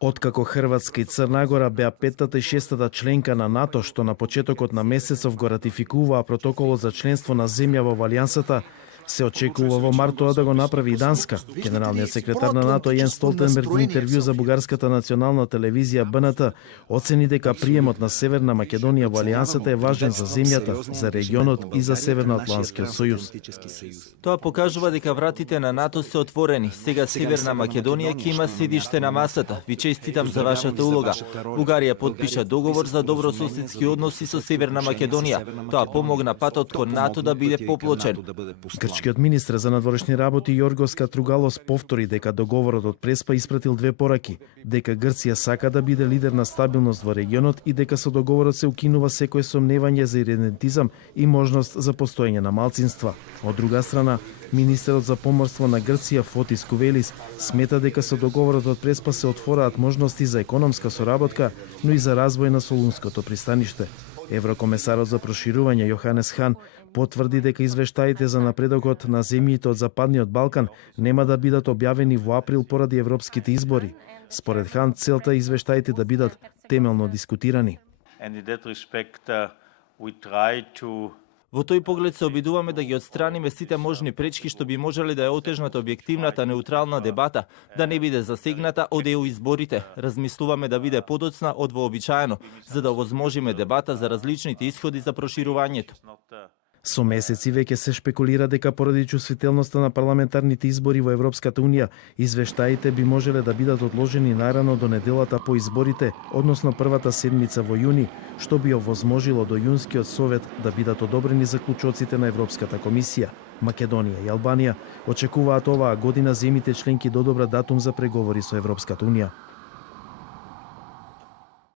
Откако Хрватска и Црна Гора беа петтата и шестата членка на НАТО, што на почетокот на месецов го ратификуваа протоколот за членство на земја во Алијансата, се очекува во март тоа да го направи и Данска. Генералниот секретар на НАТО Јенс Столтенберг во интервју за бугарската национална телевизија БНТ оцени дека приемот на Северна Македонија во Алијансата е важен за земјата, за регионот и за Северноатлантскиот сојуз. Тоа покажува дека вратите на НАТО се отворени. Сега Северна Македонија ќе има седиште на масата. Ви честитам за вашата улога. Бугарија потпиша договор за добрососедски односи со Северна Македонија. Тоа помогна патот кон НАТО да биде поплочен. Грчкиот министер за надворешни работи Јоргос Катругалос повтори дека договорот од Преспа испратил две пораки, дека Грција сака да биде лидер на стабилност во регионот и дека со договорот се укинува секое сомневање за идентизам и можност за постоење на малцинства. Од друга страна, министерот за поморство на Грција Фотис Кувелис смета дека со договорот од Преспа се отвораат можности за економска соработка, но и за развој на Солунското пристаниште. Еврокомесарот за проширување Јоханес Хан потврди дека извештаите за напредокот на земјите од Западниот Балкан нема да бидат објавени во април поради европските избори. Според Хан, целта е извештаите да бидат темелно дискутирани. Во тој поглед се обидуваме да ги отстраниме сите можни пречки што би можеле да ја отежнат објективната неутрална дебата, да не биде засегната од ЕУ изборите. Размислуваме да биде подоцна од вообичаено, за да овозможиме дебата за различните исходи за проширувањето. Со месеци веќе се шпекулира дека поради чувствителноста на парламентарните избори во Европската Унија, извештаите би можеле да бидат одложени нарано до неделата по изборите, односно првата седмица во јуни, што би овозможило до јунскиот совет да бидат одобрени заклучоците на Европската комисија. Македонија и Албанија очекуваат оваа година земјите членки да одобрат датум за преговори со Европската Унија.